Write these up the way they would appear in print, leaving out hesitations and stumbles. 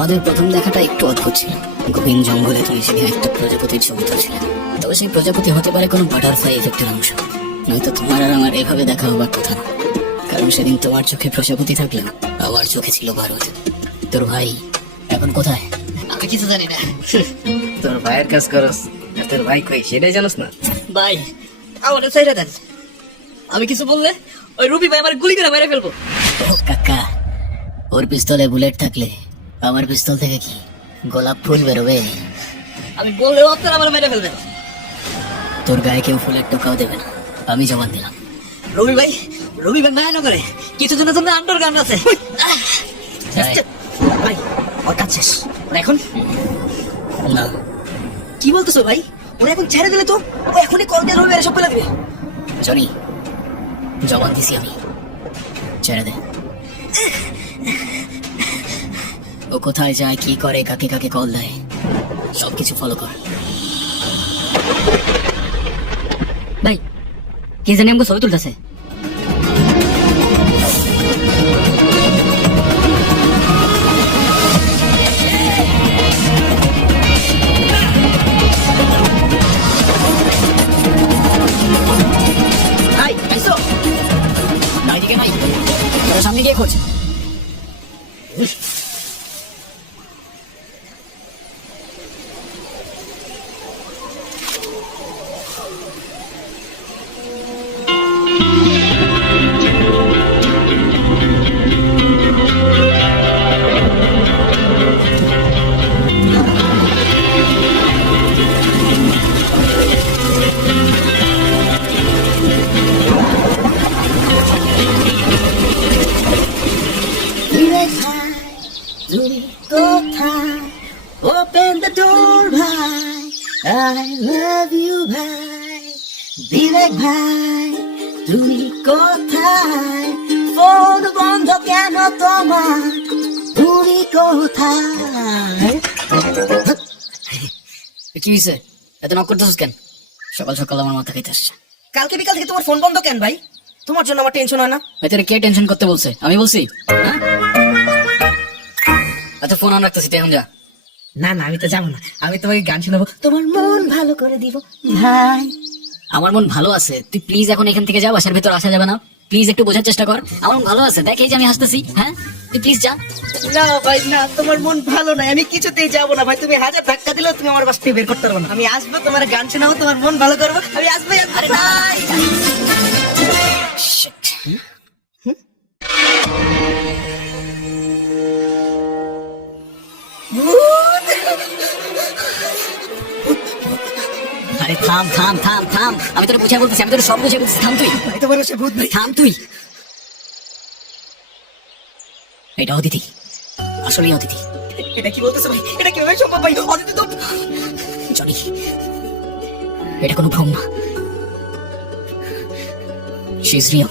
আমাদের প্রথম দেখাটা একটু অদ্ভুত ছিল। গভীর জঙ্গলে তুমি সেদিন একটা প্রজাপতির ছবি তুলছিলে। তবে সেই প্রজাপতি হতে পারে কোনো বাটারফ্লাই এফেক্টের অংশ, নয়তো তোমার আর আমার এভাবে দেখা হবার কথা না। কারণ সেদিন তোমার চোখে প্রজাপতি থাকলেও আমার চোখে ছিল বারুদ। তোর ভাই এখন কোথায়? আমি কিছু জানি না। তোর ভাইয়ের কাজ করস, তোর ভাই কই সেটাই জানোস না? ভাই আমার চাইরা দেন, আমি কিছু বললে ওই রুবি ভাই আমার গুলি করে মেরে ফেলবো। ও কাকা, ওর পিস্তলে বুলেট থাকলে আমার পিস্তল থেকে কি গোলাপ ফুল বেরোবে? আমি বললেও আপনারা আমার মেরে ফেলবেন। তোর গায়ে কেউ ফুলের টোকাও দেবে না, আমি জবান দিলাম। রবি ভাই মায়া না করে কিছু জনের জন্য আন্ডারগ্রাউন্ড আছে। যাই। ভাই ওর কাজ শেষ, ওরা এখন না, কি বলতেছো ভাই? ওরা এখন ছেড়ে দিলে তো ও এখনই কল দিয়ে রবি ভাই সব ফেলে দিবে। জনি, জবান দিছি আমি, ছেড়ে দে। ও কোথায় যায়, কি করে, কাকে কাকে কল দেয়, সবকিছু ফলো কর। ভাই কে জানি আমাকে ছবি তুলতেছে। ভাই আইসো। না, এদিকে নাই, তোরা সামনে গিয়ে খোঁজ। Open the door ভাই, I love you ভাই, বিবেক ভাই তুমি কোথায়, ফোন বন্ধ কেন তোমার, তুমি কোথায়? কি হয়েছে, এত নক করতেছিস কেন? সকাল সকাল আমার মাথা খাইতে আসছে। কালকে বিকাল থেকে তোমার ফোন বন্ধ কেন ভাই? তোমার জন্য আমার টেনশন হয় না? তোর কে টেনশন করতে বলছে? আমি বলছি? হ্যাঁ, আচ্ছা ফোন অন রাখতেছি, তুই এখন যা। না না আমি তো যাবো না, আমি তোমাকে গান শোনাবো, তোমার মন ভালো করে দিব ভাই। আমার মন ভালো আছে, তুই প্লিজ এখন এখান থেকে যা, বাসার ভিতর আসা যাবে না। প্লিজ একটু বোঝার চেষ্টা কর, আমার মন ভালো আছে, দেখ এই যে আমি হাসতেছি। হ্যাঁ, তুই প্লিজ যা। না ভাই না, তোমার মন ভালো নাই, আমি কিছুতেই যাবো না ভাই। তুমি হাজার ধাক্কা দিলেও তুমি আমার বাস থেকে বের করতে পারবো না। আমি আসবো, তোমার গান শোনাবো, তোমার মন ভালো করবো, আমি আসবো। আরে নাই। Shit. আরে থাম থাম থাম থাম, আমি তোর বুঝিয়ে বলতেছি, আমি তোর সব বুঝিয়ে বলতেছি, থাম তুই। ভাই তোমার সে ভূত ভাই। থাম তুই। এটা অদিতি, আসলেই অদিতি। এটা কি বলতেছো ভাই? এটা কিভাবে সম্ভব ভাই? অদিতি তো জনি, এটা কোনো ভ্রম না, শি ইজ রিয়েল।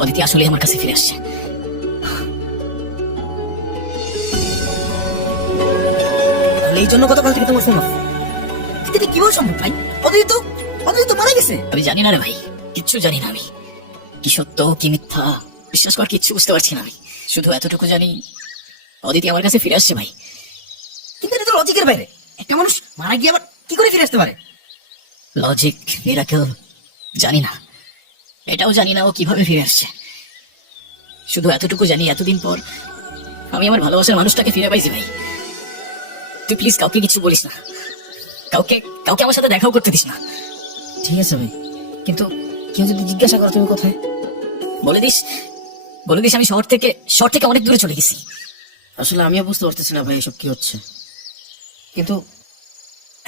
অদিতি আসলেই আমার কাছে ফিরে আসছে। তাহলে এই জন্য গতকাল থেকে তোমার ফোন অফ। এটা কিভাবে সম্ভব ভাই? অদিতি তো মারা গেছে। আমি জানি না রে ভাই, কিচ্ছু জানি না আমি, কি সত্য কি মিথ্যা বিশ্বাস কর কিচ্ছু বুঝতে পারছি না আমি। শুধু এতটুকু জানি অদিতি আমার কাছে ফিরে আসছে ভাই। কিন্তু এটা তো লজিকের বাইরে, একটা মানুষ মারা গিয়ে আবার কি করে ফিরে আসতে পারে? লজিক, মিরাকেল, জানি না, এটাও জানি না ও কিভাবে ফিরে আসছে। শুধু এতটুকু জানি এতদিন পর আমি আমার ভালোবাসার মানুষটাকে ফিরে পাইছি ভাই। তুই প্লিজ কাউকে কিছু বলিস না, কাউকে কাউকে আমার সাথে দেখাও করতে দিস না। ঠিক আছে ভাই, কিন্তু কেউ যদি জিজ্ঞাসা করে তুমি কোথায়, বলে দিস, বলে দিস আমি শহর থেকে অনেক দূরে চলে গেছি। আসলে আমিও বুঝতে পারতেছি না ভাই এসব কি হচ্ছে, কিন্তু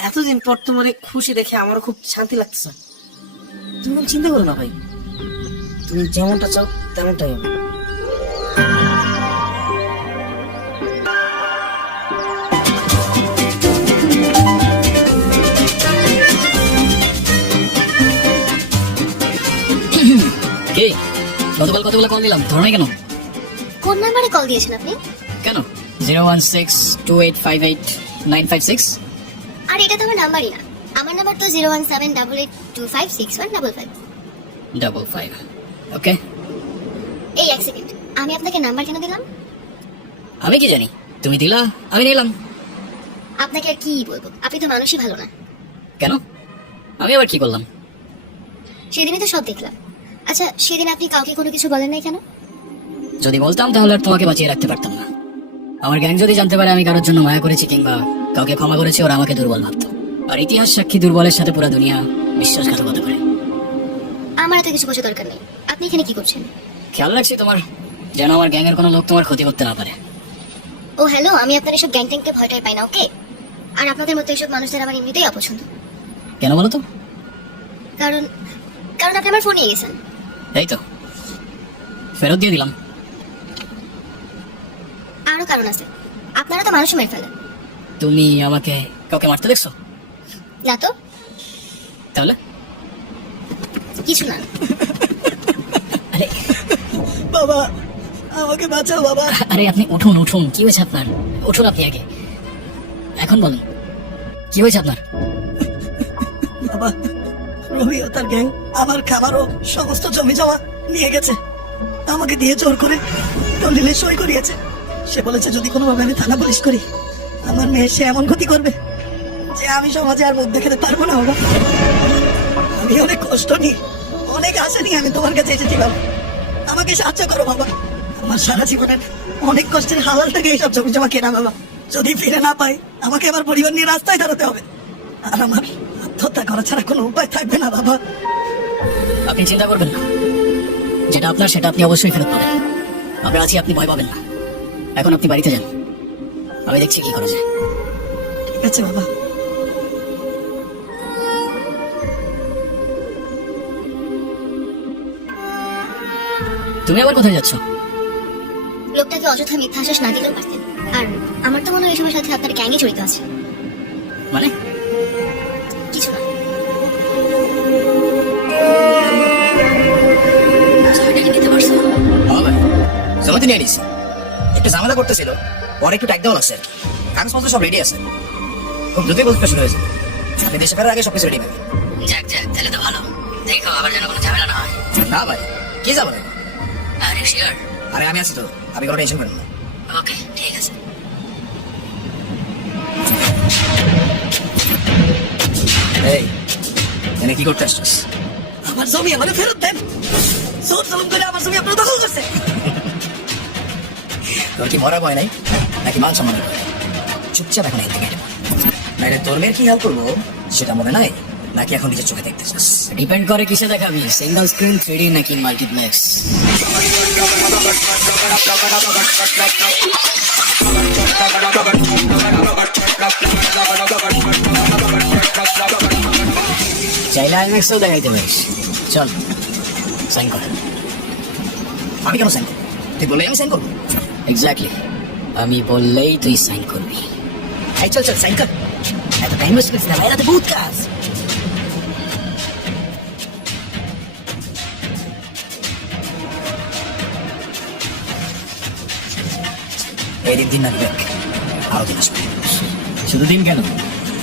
এতদিন পর তোমার এই খুশি দেখে আমারও খুব শান্তি লাগতেছে। তুমি কোনো চিন্তা করো না ভাই, তুমি যেমনটা চাও তেমনটাই হবে। কে গতকাল কতগুলো কল দিলাম, ধরো নাই কেন? কোন নাম্বারে কল দিয়েছেন আপনি? কেন 01628589556? আর এটা তো আমার নাম্বারই না, আমার নাম্বার তো 01788256155। ওকে, এই এক সেকেন্ড, আমি আপনাকে নাম্বার কেন দিলাম? আমি কি জানি, তুমি দিলা, আমি নিলাম। আপনাকে আর কি বলবো, আপনি তো মানুষই ভালো না। কেন? আমি আবার কি করলাম? সেদিনই তো সব দেখলাম। আচ্ছা, সেদিন আপনি কাউকে কোনো কিছু বলেন নাই কেন? যদি বলতাম তাহলে আর তোমাকে বাঁচিয়ে রাখতে পারতাম না। আমার গ্যাং যদি জানতে পারে আমি কারোর জন্য মায়া করেছি কিংবা কাউকে ক্ষমা করেছি, ওরা আমাকে দুর্বল ভাবতো। আর ইতিহাস সাক্ষী, দুর্বলের সাথে পুরো দুনিয়া বিশ্বাসঘাতকতা করে। আমার তো কিছু বোঝা দরকার নেই। আপনি এখানে কি করছেন? খেয়াল রাখছি তোমার, যেন আমার গ্যাংয়ের কোনো লোক তোমার ক্ষতি করতে না পারে। ও হ্যালো, আমি আপনার এসব গ্যাং ট্যাংকে ভয়টাই পাই না, ওকে? আর আপনাদের মতো এসব মানুষদের আমার এমনিতেই অপছন্দ। কেন বলো তো? কারণ কারণ আপনি আমার ফোন নিয়ে গেছেন। এই তো ফেরত দিয়ে দিলাম। আরো কারণ আছে, আপনারা তো মানুষ মেরে ফেলেন। তুমি আমাকে কাউকে মারতে দেখছো? না তো, তাহলে? কিছু না। আরে বাবা, আমাকে বাঁচাও বাবা। আরে আপনি উঠুন উঠুন, কি হয়েছে আপনার? উঠুন আপনি আগে, এখন বলুন কি হয়েছে আপনার? বাবা, রবি ও তার গ্যাং আমার খাবারও সমস্ত জমি জমা নিয়ে গেছে। আমাকে দিয়ে জোর করে দলিলে সই করিয়েছে। সে বলেছে যদি কোনোভাবে আমি থানা পুলিশ করি, আমার মেয়ে সে এমন ক্ষতি করবে যে আমি সমাজে আর মুখ দেখাতে পারবো না। বাবা, আমি অনেক কষ্ট নিয়ে, অনেক আশা নিয়ে আমি তোমার কাছে এসেছি। বাবা, আমাকে সাহায্য করো বাবা। আমার সারা জীবনের অনেক কষ্টের হালাল থেকে এইসব জমি জমা কেনা। বাবা, যদি ফিরে না পাই আমাকে আমার পরিবার নিয়ে রাস্তায় দাঁড়াতে হবে, আর আমার আত্মহত্যা করা ছাড়া কোনো উপায় থাকবে না। বাবা, আপনি চিন্তা করবেন না, যেটা আপনার সেটা আপনি অবশ্যই ফেরত পাবেন। আমরা আছি, আপনি ভয় পাবেন না। এখন আপনি বাড়িতে যান, আমি দেখছি কি করা যায়। ঠিক আছে বাবা। তুমি আবার কোথায় যাচ্ছ? লোকটাকে অযথা মিথ্যা আশ্বাস না দিলেও পারতেন। আর আমার তো মনে হয় এসবের সাথে আপনার গ্যাংই জড়িত আছে। মানে? কিছু না। ছবিটাকে নিতে পারছো? হ্যাঁ ভাই, জমাতে নিয়ে নিছি। একটু ঝামেলা করতেছিল, পরে একটু টাইট দেওয়া লাগছে। কাগজপত্র সব রেডি আছে, খুব দ্রুতই বলতে শুরু হয়েছে। আপনি দেশে ফেরার আগে সবকিছু রেডি পাবেন। যাক যাক, তাহলে তো ভালো। দেখো আবার যেন কোনো ঝামেলা না হয়। না ভাই, কি যাবো? Are you sure? আরে আমি আছি তো, আপনি কোনো টেনশন করেন না। ওকে, ঠিক আছে। এই, এনে কি করতে আসছিস? আমার জমি আমাকে ফেরত দেন। জোর জুলুম করে আমার জমি আপনারা দখল করছে। তোর কি মরা ভয় নাই নাকি মান সম্মানের ভয়? চুপচাপ এখন এখান থেকে হেঁটে পড়। নাইলে তোর মেয়ের কি হাল করবো সেটা মনে নাই, নাকি এখন নিজের চোখে দেখতে চাস? ডিপেন্ড করে কিসে দেখাবি, সিঙ্গেল স্ক্রিন, 3D নাকি মাল্টিপ্লেক্স। চাইলে আইম্যাক্সও দেখাইতে পারিস। চল সাইন কর। আমি কেন সাইন করবো? তুই বলে আমি সাইন করবো? এক্স্যাক্টলি, আমি বললেই তুই সাইন করবি। এই চল চল সাইন কর। এত টাইম ওয়েস্ট করছিস না ভাই, রাতে বহুত কাজ। এই দিন না বিবেক, আরো দিন আসবে। শুধু দিন কেন,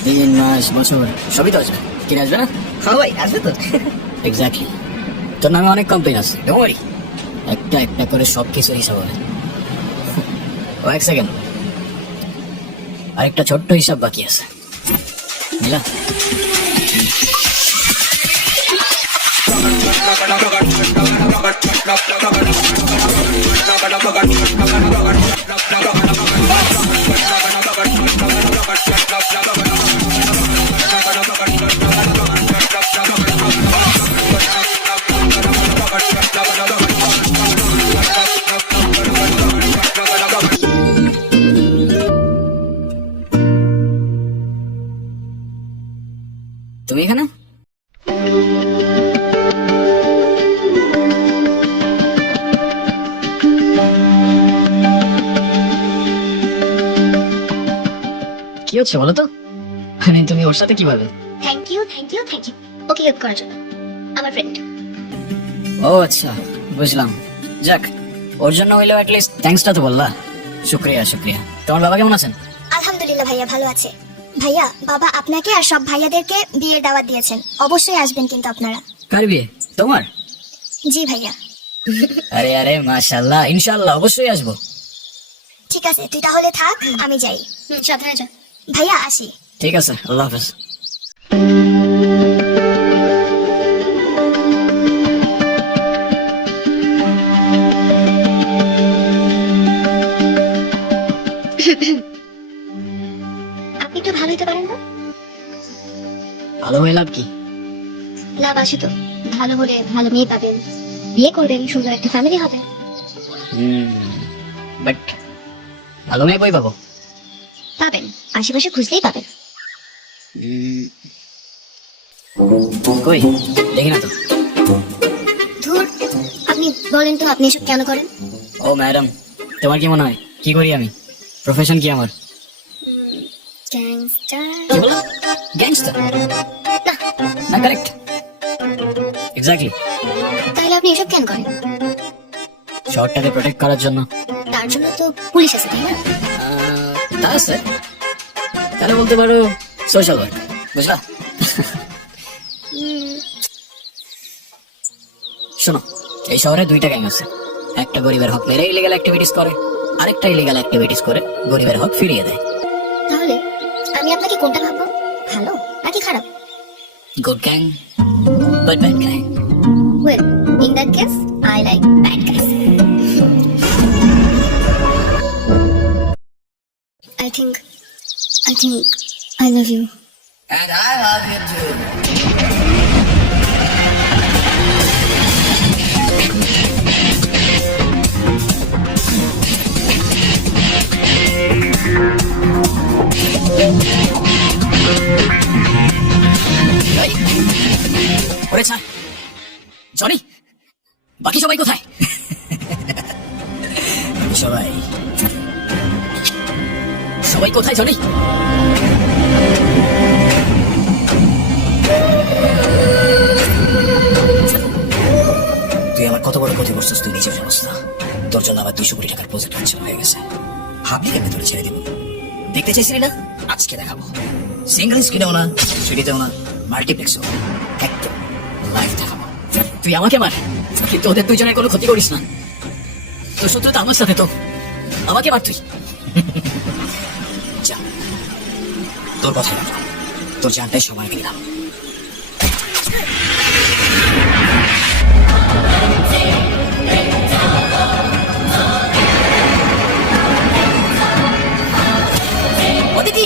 দিন, মাস, বছর সবই তো আসবে। কিনে আসবে না? হ্যাঁ ভাই, আসবে তো। এক্স্যাক্টলি, তোর নামে অনেক কমপ্লেন আছে। Don't worry. একটা একটা করে সব কিছু হিসাব হবে। ও এক সেকেন্ড, আরেকটা ছোট্ট হিসাব বাকি আছে। মিলা, তুমি এখানে? কি হচ্ছে বলো তো? মানে তুমি ওর সাথে কিভাবে? Thank you, thank you, thank you. ওকে হেল্প করার জন্য। আমার ফ্রেন্ড। ও আচ্ছা, বুঝলাম। যাক, ওর জন্য হইলেও অ্যাটলিস্ট থ্যাঙ্কসটা তো বললা। শুক্রিয়া শুক্রিয়া। তোমার বাবা কেমন আছেন? আলহামদুলিল্লাহ ভাইয়া, ভালো আছে। ভাইয়া, বাবা আপনাকে আর সব ভাইয়াদেরকে বিয়ের দাওয়াত দিয়েছেন, অবশ্যই আসবেন কিন্তু আপনারা। কার বিয়ে? তোমার? জি ভাইয়া। আরে আরে মাশাআল্লাহ, ইনশাআল্লাহ অবশ্যই আসবো। ঠিক আছে, তুই তাহলে থাক, আমি যাই। সাবধানে যা। ভাইয়া আসি। ঠিক আছে, আল্লাহ হাফেজ। আপনি একটু ভালো হতে পারেন না? ভালো হয়ে লাভ কি? লাভ আছে তো, ভালো হলে ভালো মেয়ে পাবেন, বিয়ে করবেন, সুন্দর একটা ফ্যামিলি হবে। বাট ভালো মেয়ে কই পাবো? পাবেন, আশেপাশে খুঁজলেই পাবেন। কই দেখি না তো। ধুর, আপনি বলেন তো আপনি এসব কেন করেন? ও ম্যাডাম, তোমার কি মনে হয় কি করি আমি? প্রফেশন কি আমার? গ্যাংস্টার? কি বলো? গ্যাংস্টার? না, কারেক্ট, এক্স্যাক্টলি। তাহলে আপনি এসব কেন করেন? শহরটাকে প্রোটেক্ট করার জন্য। তার জন্য তো পুলিশ আছে, তাই না? তা আছে, তাহলে বলতে পারো সোশ্যাল ওয়ার্ক, বুঝলা? শোনো, এই শহরে দুইটা গ্যাং আছে। একটা গরিবের হক মেরে ইলিগাল অ্যাক্টিভিটিস করে, আরেকটা ইলিগাল অ্যাক্টিভিটিস করে গরিবের হক ফিরিয়ে দেয়। তাহলে আমি আপনাকে কোনটা ভাববো, ভালো নাকি খারাপ? Good gang but bad gang. Well, in that case I like bad guys. I think I love you. And I love you too. ওরে ছাড় জনি, বাকি সবাই কোথায়? সবাই সবাই কোথায় জনি? তুই আমার কত বড় ক্ষতি করছিস তুই নিজের অবস্থা। তোর জন্য আমার 200 কোটি টাকার প্রজেক্ট ক্যান্সেল হয়ে গেছে। ভাবলি কেমনে তোরে ছেড়ে দিব? দেখতে চাইছিলি না? আজকে দেখাবো। সিঙ্গল স্ক্রিনেও না, সিডিতেও না, মাল্টিপ্লেক্সও একদম লাইভ দেখাবো। তুই আমাকে মার, কিন্তু ওদের দুজনের কোনো ক্ষতি করিস না। তোর শত্রুতা আমার সাথে, তো আমাকে মার তুই। যা, তোর কথাই রাখলাম, তোর জানটাই সবাইকে দিলাম। অদিতি,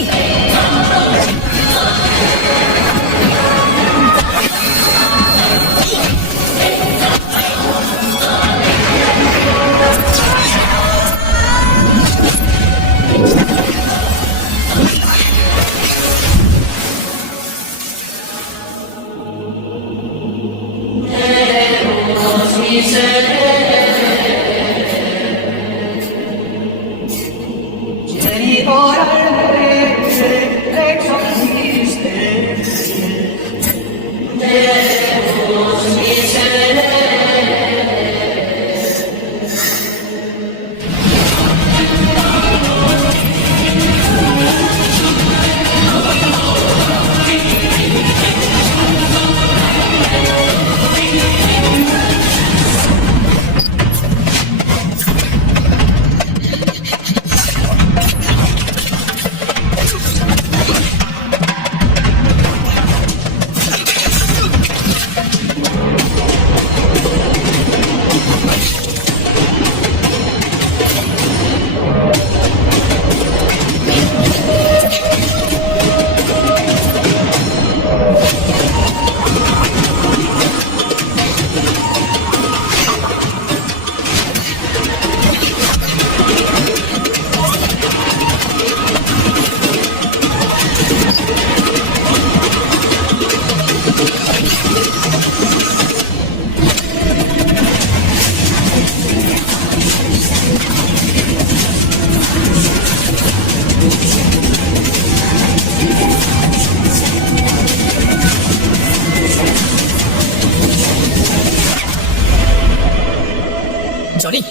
জনি,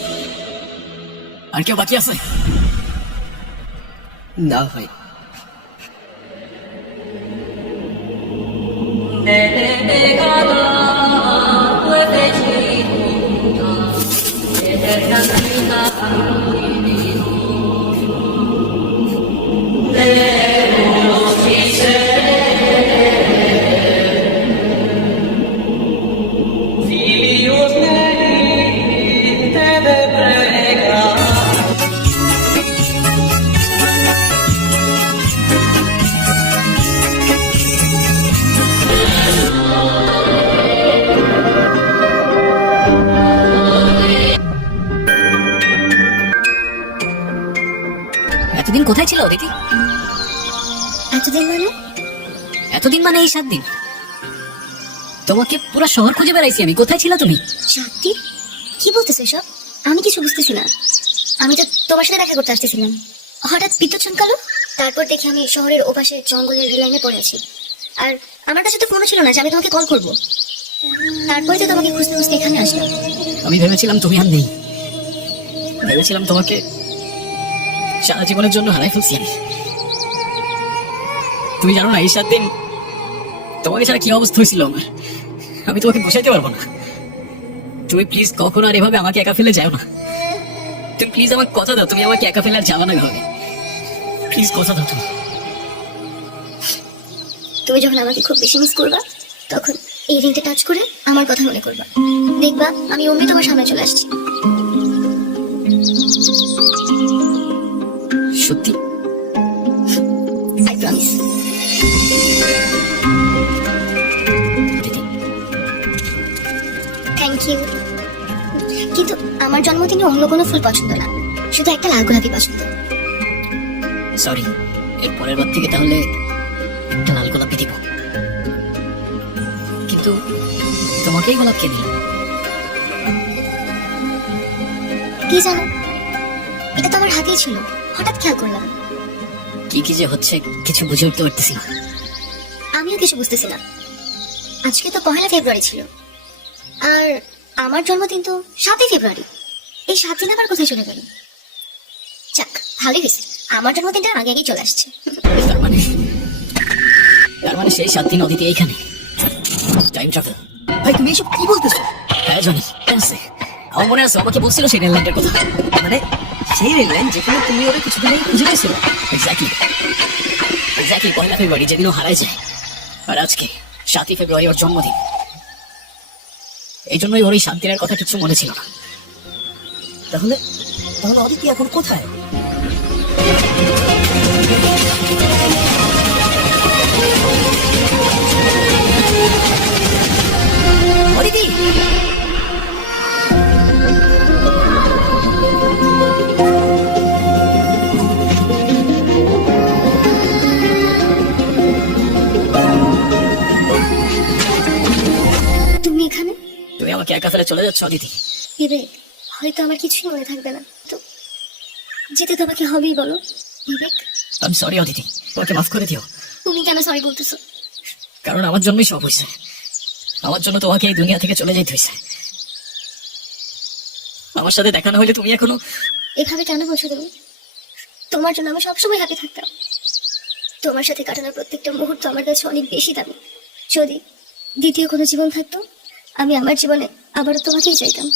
আর কেউ বাকি আছে? না ভাই, এতদিন কোথায় ছিল অদিতি? এতদিন মানে? এতদিন মানে এই 7 দিন। তোমাকে পুরো শহর খুঁজে বেড়াইছি আমি, কোথায় ছিল তুমি? 7 দিন? কি বলতেছো এসব? আমি কিছু বুঝতেছি না। আমি তো তোমার সাথে দেখা করতে আসতেছিলাম, হঠাৎ বিদ্যুৎ চমকালো। তারপর দেখি আমি শহরের ওপাশে জঙ্গলের রেল লাইনে পড়ে আছি, আর আমার কাছে তো ফোনও ছিল না যে আমি তোমাকে কল করব। তারপরে তো তোমাকে খুঁজতে খুঁজতে এখানে আসলাম। আমি ভেবেছিলাম তুমি আর নেই, ভেবেছিলাম তোমাকে সারা জীবনের জন্য হারাই ফেলছি আমি। তুমি জানো না এই 7 দিন তোমাকে ছাড়া কি অবস্থা হয়েছিল আমার, আমি তোমাকে বোঝাইতে পারবো না। তুমি প্লিজ কখনো আর এভাবে আমাকে একা ফেলে যাও না। তুমি প্লিজ আমার কথা দাও, তুমি আমাকে একা ফেলে আর যাবা না এভাবে, প্লিজ কথা দাও তুমি। তুমি যখন আমাকে খুব বেশি মিস করবা, তখন এই রিংটা টাচ করে আমার কথা মনে করবা, দেখবা আমি অমনি তোমার সামনে চলে আসছি। সত্যি? I promise. Thank you. কিন্তু আমার জন্মদিনে অন্য কোনো ফুল পছন্দ না, শুধু একটা লাল গোলাপি পছন্দ। সরি, এর পরের বার থেকে তাহলে একটা লাল গোলাপি দিব। কিন্তু তোমাকেই গোলাপ কে দিল? কি জানো, এটা তো আমার হাতেই ছিল, হঠাৎ খেয়াল করলাম। কি কি যে হচ্ছে কিছু বুঝে উঠতে পারতেছি না। আমিও কিছু বুঝতেছি না। আজকে তো 1 ফেব্রুয়ারি ছিল, আর আমার জন্মদিন তো 7 ফেব্রুয়ারি। এই 7 দিন আবার কোথায় চলে গেল? যাক, ভালোই হয়েছে, আমার জন্মদিনটা আগে আগেই চলে আসছে। তার মানে সেই 7 দিন অদিতি এইখানে টাইম ট্রাভেল। ভাই তুমি এসব কি বলতেছো? হ্যাঁ জানি, আছে আমার মনে আছে, আমাকে বলছিল সেই রেল লাইনটার কথা। মানে সেই রেল লাইন যেখানে তুমি ওরা কিছুদিন আগে খুঁজে পেয়েছিল? এক্স্যাক্টলি, এক্স্যাক্টলি 1 ফেব্রুয়ারি, যেদিন ও হারায় যায়। আর আজকে 7 ফেব্রুয়ারি ওর জন্মদিন। এই জন্যই ওর এই 7 দিনের কথা কিছু মনে ছিল না। তাহলে তাহলে অদিতি এখন কোথায়? অদিতি! তুমি এখানে? তুমি আমাকে একা ফেলে চলে যাচ্ছ অদিতি? বিবেক, হয়তো আমার কিছুই মনে থাকবে না, তো যেতে তোমাকে হবেই, বলো। বিবেক, আমি সরি অদিতি, তোমাকে মাফ করে দিও। তুমি কেন সরি বলতেছো? কারণ আমার জন্যই সব হয়েছে, আমার জন্য তোমাকে এই দুনিয়া থেকে চলে যেতে হয়েছে। আমার সাথে দেখা না হইলে তুমি এখনো। এভাবে কেন বলছো তুমি? তোমার জন্য আমি সবসময় হ্যাপি থাকতাম। তোমার সাথে কাটানোর প্রত্যেকটা মুহূর্ত আমার কাছে অনেক বেশি দামি। যদি দ্বিতীয় কোনো জীবন থাকতো, আমি আমার জীবনে আবারও তোমাকেই চাইতাম।